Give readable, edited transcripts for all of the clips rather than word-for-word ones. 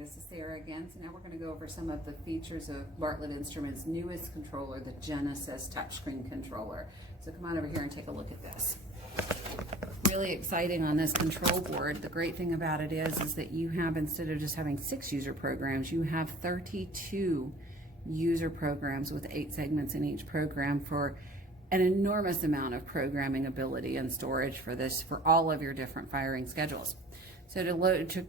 this is Sarah again. So now we're going to go over some of the features of Bartlett Instruments' newest controller, the Genesis touchscreen controller. So come on over here and take a look at this. Really exciting on this control board. The great thing about it is that you have, instead of just having 6 user programs, you have 32 user programs with 8 segments in each program for an enormous amount of programming ability and storage for this, for all of your different firing schedules. So to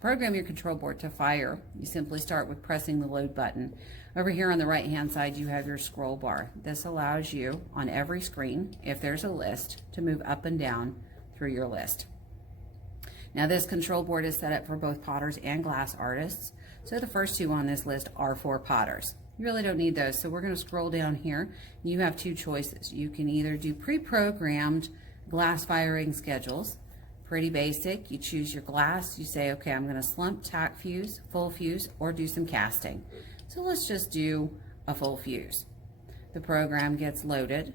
program your control board to fire, you simply start with pressing the load button. Over here on the right hand side, you have your scroll bar. This allows you on every screen, if there's a list, to move up and down through your list. Now this control board is set up for both potters and glass artists. So the first 2 on this list are for potters. You really don't need those. So we're going to scroll down here. You have 2 choices. You can either do pre-programmed glass firing schedules. Pretty basic. You choose your glass. You say, okay, I'm going to slump, tack fuse, full fuse, or do some casting. So let's just do a full fuse. The program gets loaded.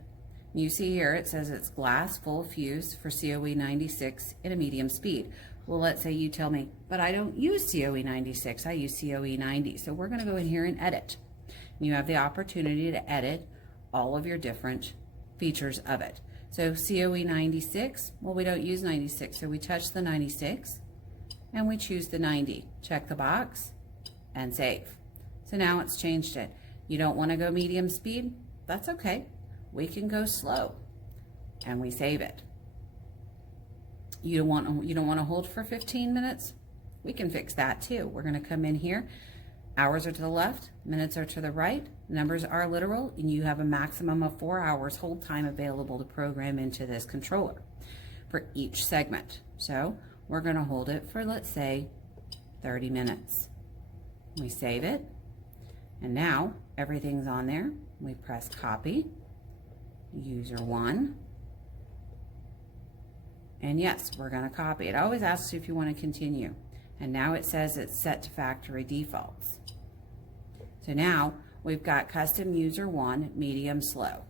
You see here it says it's glass full fuse for COE 96 in a medium speed. Well, let's say you tell me, but I don't use COE 96, I use COE 90. So we're going to go in here and edit. You have the opportunity to edit all of your different features of it. So COE 96, well, we don't use 96, so we touch the 96 and we choose the 90. Check the box and save. So now it's changed it. You don't want to go medium speed? That's okay. We can go slow and we save it. You don't want to hold for 15 minutes? We can fix that too. We're going to come in here. Hours are to the left, minutes are to the right, numbers are literal, and you have a maximum of 4 hours hold time available to program into this controller for each segment. So we're going to hold it for, let's say, 30 minutes. We save it, and now everything's on there. We press copy, user 1, and yes, we're going to copy. It always asks you if you want to continue. And now it says it's set to factory defaults. So now we've got custom user 1, medium, slow.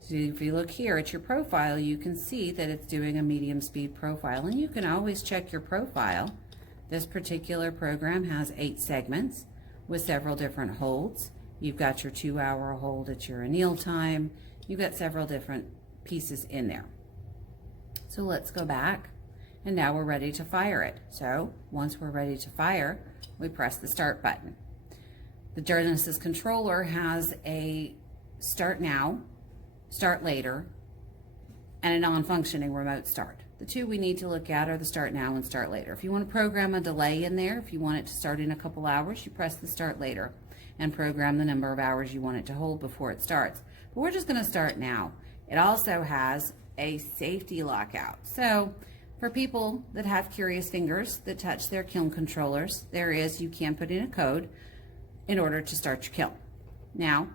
So if you look here at your profile, you can see that it's doing a medium speed profile, and you can always check your profile. This particular program has 8 segments with several different holds. You've got your 2-hour hold at your anneal time. You've got several different pieces in there. So let's go back. And now we're ready to fire it. So once we're ready to fire, we press the start button. The Genesis controller has a start now, start later, and a non-functioning remote start. The 2 we need to look at are the start now and start later. If you want to program a delay in there, if you want it to start in a couple hours, you press the start later and program the number of hours you want it to hold before it starts. But we're just going to start now. It also has a safety lockout. So for people that have curious fingers that touch their kiln controllers, you can put in a code in order to start your kiln. Now,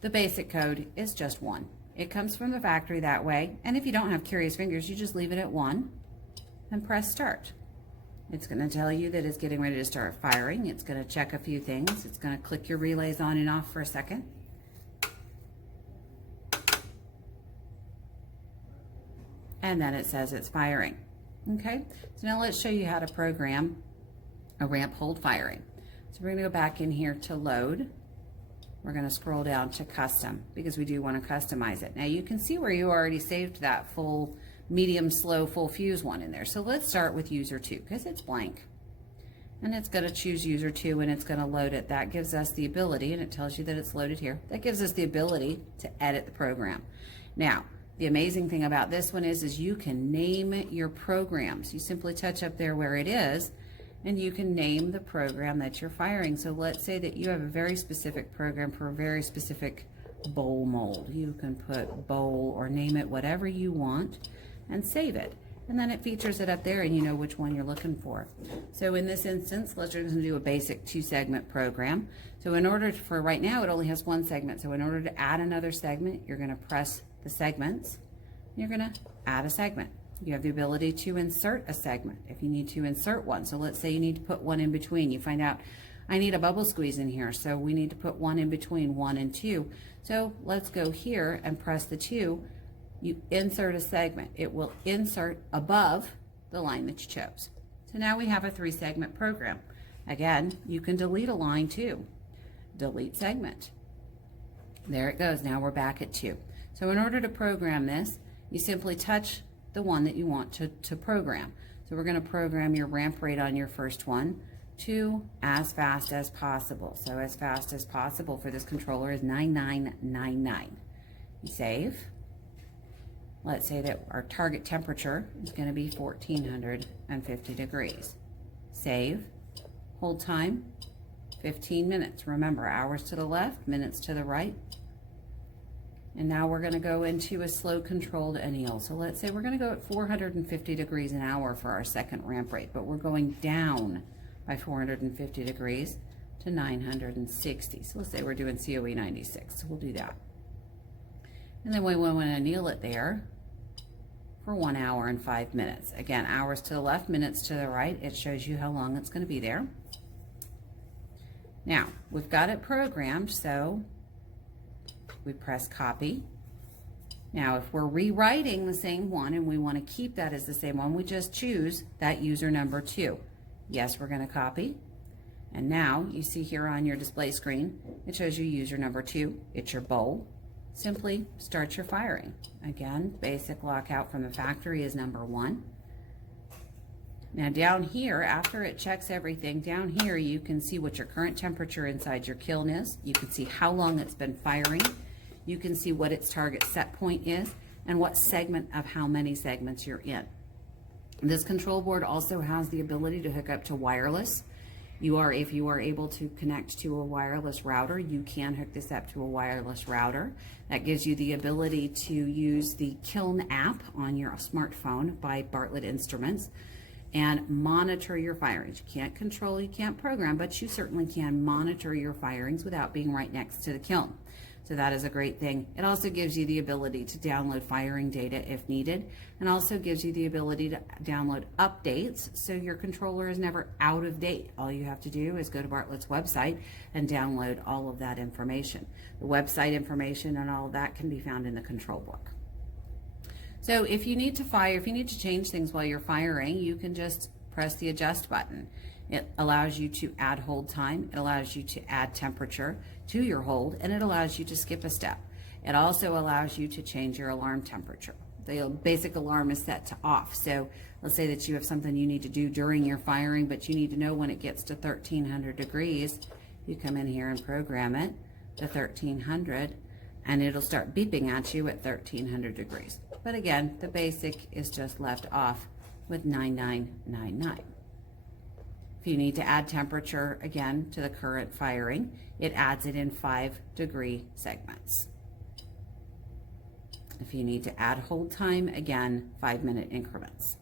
the basic code is just 1. It comes from the factory that way, and if you don't have curious fingers, you just leave it at 1 and press start. It's going to tell you that it's getting ready to start firing. It's going to check a few things. It's going to click your relays on and off for a second. And then it says it's firing. Okay, so now let's show you how to program a ramp hold firing. So we're going to go back in here to load. We're going to scroll down to custom because we do want to customize it. Now you can see where you already saved that full, medium, slow, full fuse one in there. So let's start with user 2 because it's blank. And it's going to choose user 2 and it's going to load it. That gives us the ability, and it tells you that it's loaded here, that gives us the ability to edit the program. Now, the amazing thing about this one is you can name your programs. You simply touch up there where it is, and you can name the program that you're firing. So let's say that you have a very specific program for a very specific bowl mold. You can put bowl or name it whatever you want and save it. And then it features it up there and you know which one you're looking for. So in this instance, let's just do a basic 2-segment program. So in order for right now, it only has 1 segment. So in order to add another segment, you're going to press the segments. You're going to add a segment. You have the ability to insert a segment if you need to insert one. So let's say you need to put one in between. You find out, I need a bubble squeeze in here, so we need to put one in between 1 and 2. So let's go here and press the 2. You insert a segment. It will insert above the line that you chose. So now we have a 3-segment program. Again, you can delete a line too. Delete segment. There it goes. Now we're back at 2. So in order to program this, you simply touch the one that you want to program. So we're going to program your ramp rate on your first one to as fast as possible. So as fast as possible for this controller is 9999. You save. Let's say that our target temperature is going to be 1450 degrees. Save. Hold time 15 minutes. Remember, hours to the left, minutes to the right. And now we're going to go into a slow controlled anneal. So let's say we're going to go at 450 degrees an hour for our second ramp rate, but we're going down by 450 degrees to 960. So let's say we're doing COE 96. So we'll do that. And then we want to anneal it there for 1 hour and 5 minutes. Again, hours to the left, minutes to the right. It shows you how long it's going to be there. Now, we've got it programmed, so we press copy. Now, if we're rewriting the same one and we want to keep that as the same one, we just choose that user number 2. Yes, we're going to copy. And now you see here on your display screen, it shows you user number 2. It's your bowl. Simply start your firing. Again, basic lockout from the factory is number 1. Now down here, after it checks everything, down here you can see what your current temperature inside your kiln is. You can see how long it's been firing. You can see what its target set point is and what segment of how many segments you're in. This control board also has the ability to hook up to wireless. If you are able to connect to a wireless router, you can hook this up to a wireless router. That gives you the ability to use the Kiln app on your smartphone by Bartlett Instruments and monitor your firings. You can't control, you can't program, but you certainly can monitor your firings without being right next to the kiln. So that is a great thing. It also gives you the ability to download firing data if needed, and also gives you the ability to download updates so your controller is never out of date. All you have to do is go to Bartlett's website and download all of that information. The website information and all of that can be found in the control book. So if you need to fire, if you need to change things while you're firing, you can just press the adjust button. It allows you to add hold time, it allows you to add temperature to your hold, and it allows you to skip a step. It also allows you to change your alarm temperature. The basic alarm is set to off. So let's say that you have something you need to do during your firing, but you need to know when it gets to 1300 degrees. You come in here and program it to 1300, and it'll start beeping at you at 1300 degrees. But again, the basic is just left off with 9999. If you need to add temperature again to the current firing, it adds it in 5-degree segments. If you need to add hold time, again, 5-minute increments.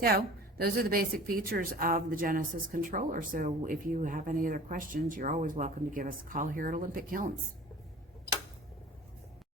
So those are the basic features of the Genesis controller. So if you have any other questions, you're always welcome to give us a call here at Olympic Kilns.